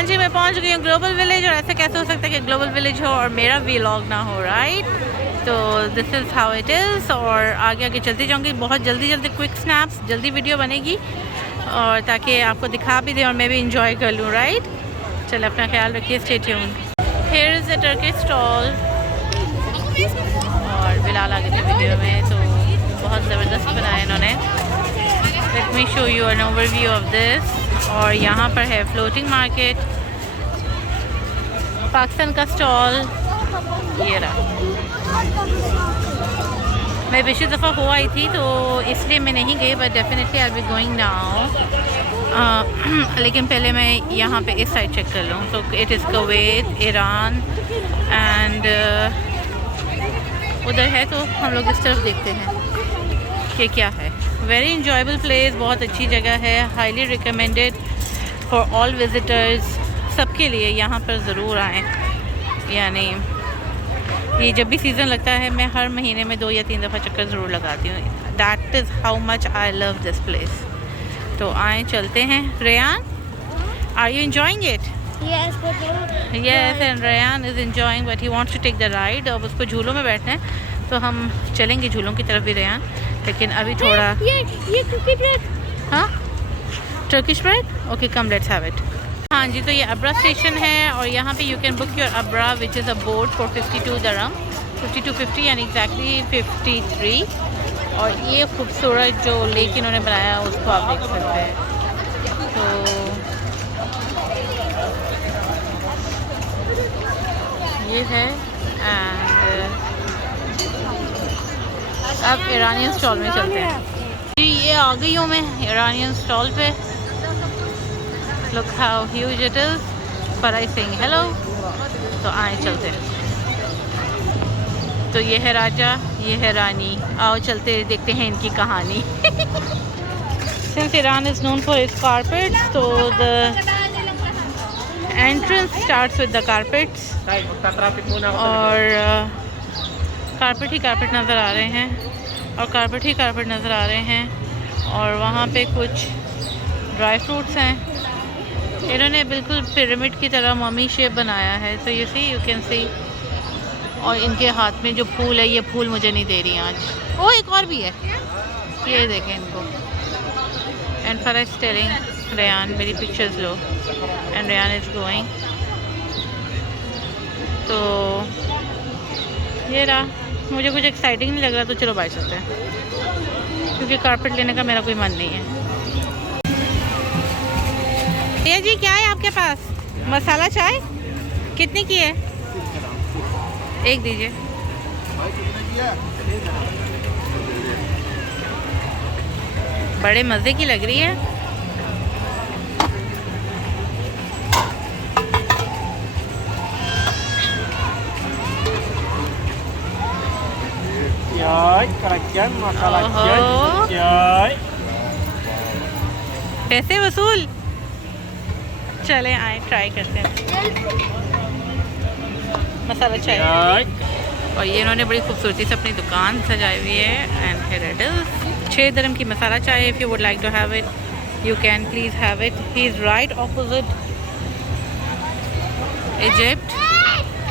हाँ जी, मैं पहुंच गई हूँ ग्लोबल विलेज। और ऐसा कैसे हो सकता है कि ग्लोबल विलेज हो और मेरा व्लॉग ना हो, राइट? तो this is how it is. और आगे आगे चलती जाऊँगी, बहुत जल्दी जल्दी क्विक स्नैप्स, जल्दी वीडियो बनेगी और ताकि आपको दिखा भी दें और मैं भी इंजॉय कर लूँ, राइट? चलो अपना ख्याल रखिए, stay tuned. Here is the Turkish stall. और बिलाल आ गए थे वीडियो में, तो बहुत ज़बरदस्त बनाया इन्होंने। Let me show you an overview of this. और यहाँ पर है फ्लोटिंग मार्केट, पाकिस्तान का स्टॉल ये रहा। मैं पिछली दफ़ा हो आई थी तो इसलिए मैं नहीं गई, but definitely I be going now. लेकिन पहले मैं यहाँ पे इस साइड चेक कर लूँ। तो it is Kuwait, Iran and उधर है, तो हम लोग इस तरफ देखते हैं कि क्या है। वेरी इंजॉयबल प्लेस, बहुत अच्छी जगह है, highly recommended for all visitors. सबके लिए यहाँ पर ज़रूर आएँ। यानी ये जब भी सीज़न लगता है, मैं हर महीने में 2 या 3 दफ़ा चक्कर ज़रूर लगाती हूँ। That is how much I love this place. तो आए, चलते हैं। Rayan, are you enjoying it? Yes, and Rayan is enjoying, but he wants to take the ride. अब उसको झूलों में बैठना है, तो हम चलेंगे झूलों की तरफ भी रेयान। लेकिन अभी थोड़ा ये कुकी ब्रेड। हाँ, Turkish bread. Okay, come let's have it. हाँ जी, तो ये अब्रा स्टेशन है और यहाँ पे you can book your abra which is a boat for 52 dirham, 52.50 यानी एग्जैक्टली 53। और ये खूबसूरत जो लेक इन्होंने बनाया उसको आप देख सकते हैं। तो ये है। एंड अब ईरानियन स्टॉल में चलते हैं जी। ये आ गई हूँ मैं ईरानियन स्टॉल पे। Look how huge it is, पर आई सेइंग हेलो। तो आए, चलते हैं। तो ये है राजा, ये है रानी। आओ चलते देखते हैं इनकी कहानी। Since Iran is known for its carpets, तो the entrance starts with the carpets. और कारपेट ही कारपेट नज़र आ रहे हैं, और कारपेट ही कारपेट नज़र आ रहे हैं। और वहाँ पे कुछ ड्राई फ्रूट्स हैं। इन्होंने बिल्कुल पिरामिड की तरह मम्मी शेप बनाया है। तो you see, you can see. और इनके हाथ में जो फूल है, ये फूल मुझे नहीं दे रही आज। ओ, एक और भी है, ये देखें इनको। And for is telling Rayan मेरी पिक्चर्स लो, एंड रेयान इज़ गोइंग। तो ये रहा। मुझे कुछ एक्साइटिंग नहीं लग रहा, तो चलो बाहर चलते हैं, क्योंकि कारपेट लेने का मेरा कोई मन नहीं है। भैया जी, क्या है आपके पास? मसाला चाय कितने की है? एक दीजिए। बड़े मज़े की लग रही है। पैसे वसूल। चले आए, ट्राई करते हैं मसाला चाय। और ये इन्होंने बड़ी खूबसूरती से अपनी दुकान सजाई हुई है। एंड हियर इट इज़ 6 दरहम की मसाला चाय। If you would like to have it, you can please have it. He is right opposite Egypt,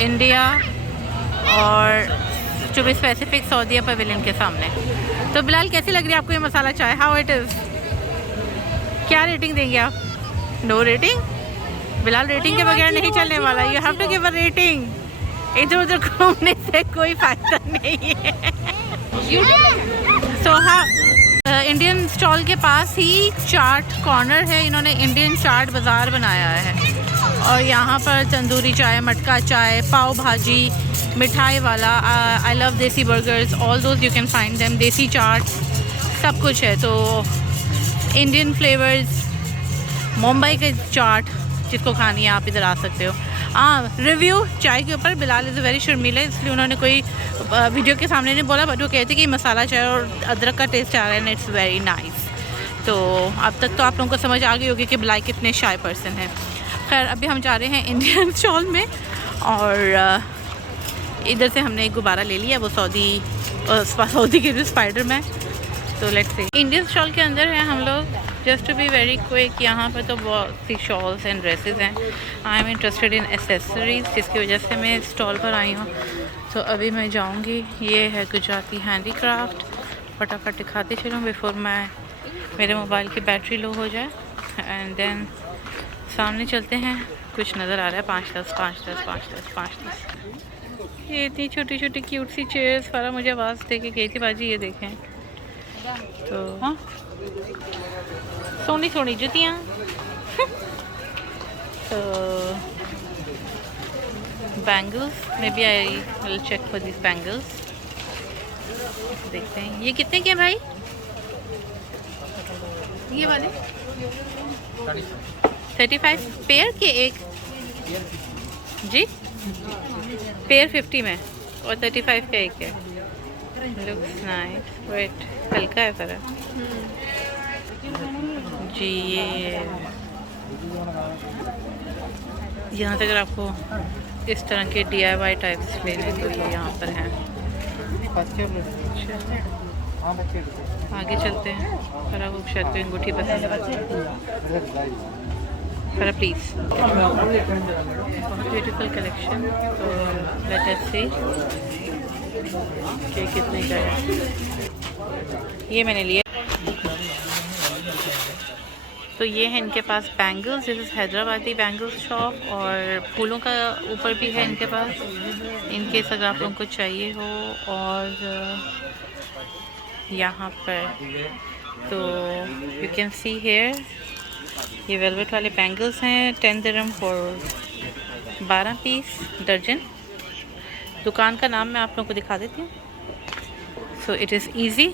India, और to be specific Saudia pavilion के सामने। तो बिलाल, कैसी लग रही है आपको ये मसाला चाय? How it is? क्या रेटिंग देंगे आप? No rating? बिलाल, रेटिंग के बगैर नहीं चलने वाला। You have to give a rating. इधर उधर घूमने से कोई फ़ायदा नहीं है। सो हाँ, इंडियन स्टॉल के पास ही चाट कॉर्नर है। इन्होंने इंडियन चाट बाज़ार बनाया है। और यहाँ पर तंदूरी चाय, मटका चाय, पाव भाजी, मिठाई वाला, आई लव देसी burgers, all those you can find them. देसी चाट, सब कुछ है। तो इंडियन फ्लेवर्स, मुंबई के चाट जिसको खानी है आप इधर आ सकते हो। हाँ, रिव्यू चाय के ऊपर, बिलाल इज़ वेरी शर्मीला, इसलिए उन्होंने कोई वीडियो के सामने नहीं बोला, बट वो कहते कि मसाला चाय और अदरक का टेस्ट आ रहा है एंड इट्स वेरी नाइस। तो अब तक तो आप लोगों को समझ आ गई होगी कि बिलाल कितने शाय पर्सन है। खैर, अभी हम जा रहे हैं इंडियन स्टॉल में। और इधर से हमने एक गुब्बारा ले लिया, वो सऊदी के स्पाइडर में। तो लेट्स सी। इंडियन स्टॉल के अंदर है हम लोग। Just to be very quick, यहाँ पर तो बहुत सी शॉल्स एंड ड्रेसेस हैं। I am interested in accessories, जिसकी वजह से मैं स्टॉल पर आई हूँ। तो अभी मैं जाऊँगी। ये है गुजराती हैंडीक्राफ्ट। फटाफट दिखाते चलूँ बिफोर मेरे मोबाइल की बैटरी लो हो जाए। एंड देन सामने चलते हैं। कुछ नज़र आ रहा है 5-10। ये इतनी छोटी छोटी क्यूट सी चेयर्स। फारा मुझे आवाज़ दे के गई थी, बाजी ये देखें तो। हाँ, सोनी सोनी जुतियाँ। तो bangles, may be I will check for this bangles. देखते हैं ये कितने के भाई, ये वाले 35 पेयर के एक जी, पेयर 50 में और 35 का एक है। Looks nice. वेट, हल्का है ज़रा जी। ये यहाँ तक अगर आपको इस तरह के DIY टाइप्स लेने तो ये यहाँ पर हैं। आगे चलते हैं। फरा को शायद कोई अंगूठी पसंद है। फरा प्लीज़। बहुत ब्यूटीफुल कलेक्शन। तो लेट अस सी कि कितने का है। ये मैंने लिया। तो ये है इनके पास bangles. This is Hyderabadi bangles shop. और फूलों का ऊपर भी है इनके पास, इनके अगर आप लोगों को चाहिए हो। और यहाँ पर तो यू कैन सी हेयर, ये वेलवेट वाले बैंगल्स हैं। 10 दिरहम फॉर 12 पीस दर्जन। दुकान का नाम मैं आप लोगों को दिखा देती हूँ। So it is easy.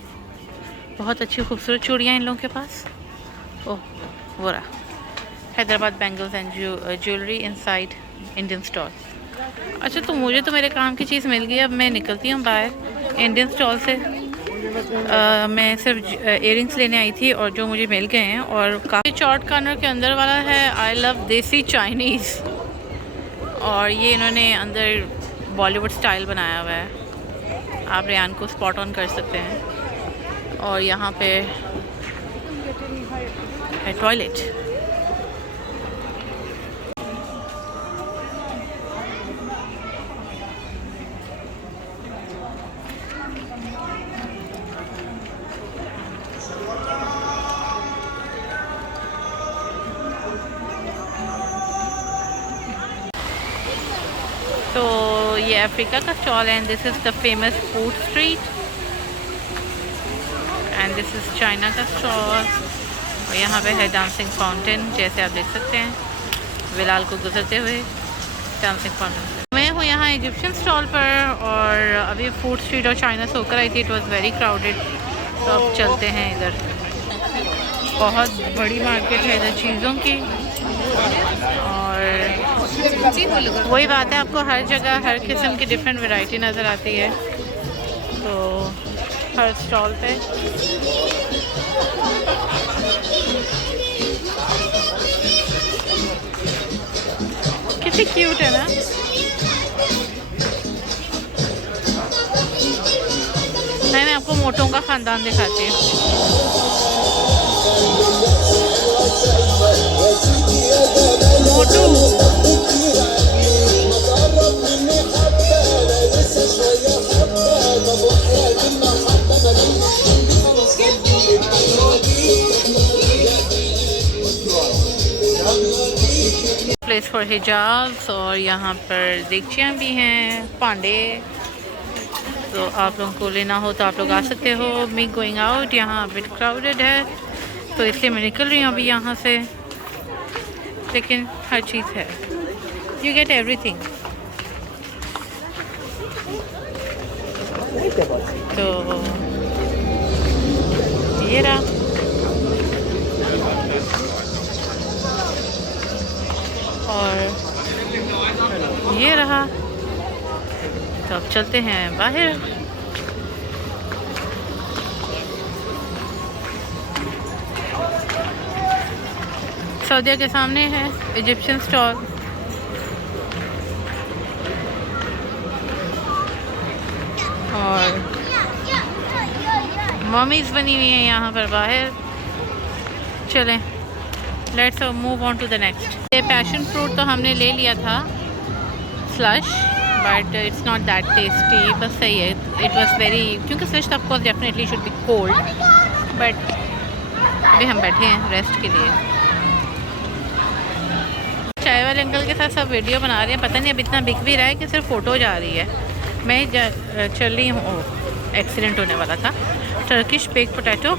बहुत अच्छी खूबसूरत चूड़ियाँ इन लोगों के पास। ओह वो रहा, Hyderabad bangles and jewellery inside Indian stall. अच्छा, तो मुझे तो मेरे काम की चीज़ मिल गई। अब मैं निकलती हूँ बाहर इंडियन स्टॉल से। मैं सिर्फ इयरिंग्स लेने आई थी और जो मुझे मिल गए हैं। और काफ़ी चॉट कॉर्नर के अंदर वाला है आई लव देसी चाइनीज़। और ये इन्होंने अंदर बॉलीवुड स्टाइल बनाया हुआ है। आप रेयान को स्पॉट ऑन कर सकते हैं। और यहाँ पे है टॉयलेट। तो ये अफ्रीका का स्टॉल है। And this is the famous food street. And this is China का स्टॉल। और यहाँ पे है डांसिंग फाउंटेन, जैसे आप देख सकते हैं बिलाल को गुजरते हुए डांसिंग फाउंटेन। मैं हूँ यहाँ इजिप्शियन स्टॉल पर। और अभी फूड स्ट्रीट और चाइना से होकर आई थी। It was very crowded. तो अब चलते हैं इधर। बहुत बड़ी मार्केट है इधर चीज़ों की। और वही बात है, आपको हर जगह हर किस्म की डिफरेंट वैरायटी नज़र आती है। तो हर स्टॉल पे कितनी क्यूट है ना। मैं आपको मोटों का ख़ानदान दिखाती हूँ। मोटू प्लेस फॉर हिजाब्स। और यहाँ पर देगचियाँ भी हैं, पांडे। तो आप लोगों को लेना हो तो आप लोग आ सकते हो। मी गोइंग आउट, यहाँ बिट क्राउडेड है तो इसलिए मैं निकल रही हूँ अभी यहाँ से। लेकिन हर चीज़ है, यू गेट एवरीथिंग। तो ये रहा। और ये रहा। तो अब चलते हैं बाहर। सऊदीया के सामने है इजिप्शियन स्टॉल। और मम्मीज़ बनी हुई हैं यहाँ पर बाहर। चलें, let's move on to the next. ये पैशन फ्रूट तो हमने ले लिया था slush, but it's not that tasty. बस सही है, इट वॉज वेरी, क्योंकि slush of course definitely should be cold, but अभी हम बैठे हैं रेस्ट के लिए। चाय वाले अंकल के साथ सब वीडियो बना रहे हैं, पता नहीं अब इतना बिक भी रहा है कि सिर्फ फ़ोटो जा रही है। मैं चल रही हूँ, एक्सीडेंट होने वाला था। टर्किश बेक पोटैटो,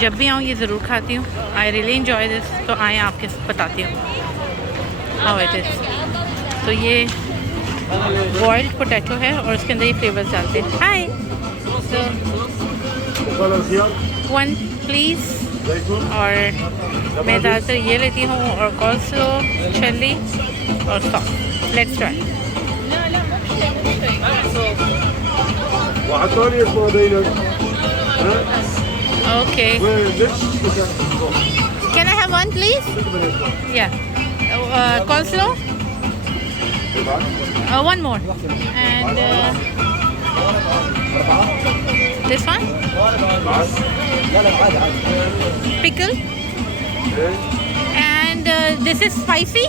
जब भी आऊँ ये ज़रूर खाती हूँ। आई रियली इन्जॉय दिस, तो आए आपके बताती हूँ हाउ इट इज़। तो ये बॉइल्ड पोटैटो है और उसके अंदर ये फ्लेवर्स डालते हैं। Hi, one please. और मैं ज़्यादातर ये लेती हूँ, और कॉल्सलो, चिल्ली और sauce. Let's try. Okay, can I have one please? Yeah, coleslaw, one more, and this one, pickle, and this is spicy.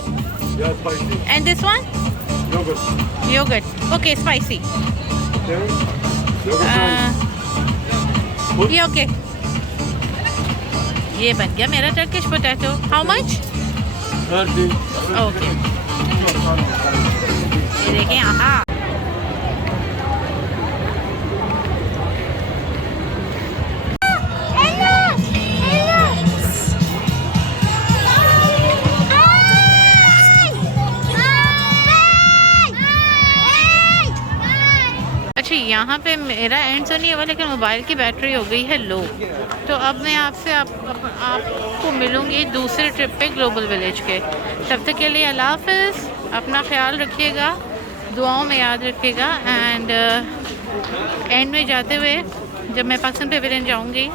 Yeah, spicy. And this one, yogurt. Okay, spicy. Okay. Yogurt. ये okay. ये बन गया मेरा Turkish potato. How much? 30. Okay, ये देखें यहाँ। अच्छा, यहाँ पे मेरा एंड तो नहीं हुआ, लेकिन मोबाइल की बैटरी हो गई है लो। तो अब मैं आपसे आपको मिलूँगी दूसरे ट्रिप पे ग्लोबल विलेज के। तब तक के लिए अल्लाह हाफ़िज़, अपना ख्याल रखिएगा, दुआओं में याद रखिएगा। एंड एंड में जाते हुए जब मैं पाकिस्तान पेविलियन जाऊँगी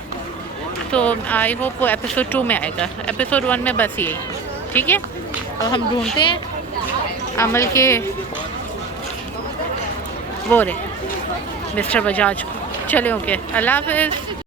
तो आई होप वो एपिसोड 2 में आएगा। एपिसोड 1 में बस यही, ठीक है। और हम ढूंढते हैं अमल के वो रहे मिस्टर बजाज को। चले, ओके, अल्लाह हाफ़िज़।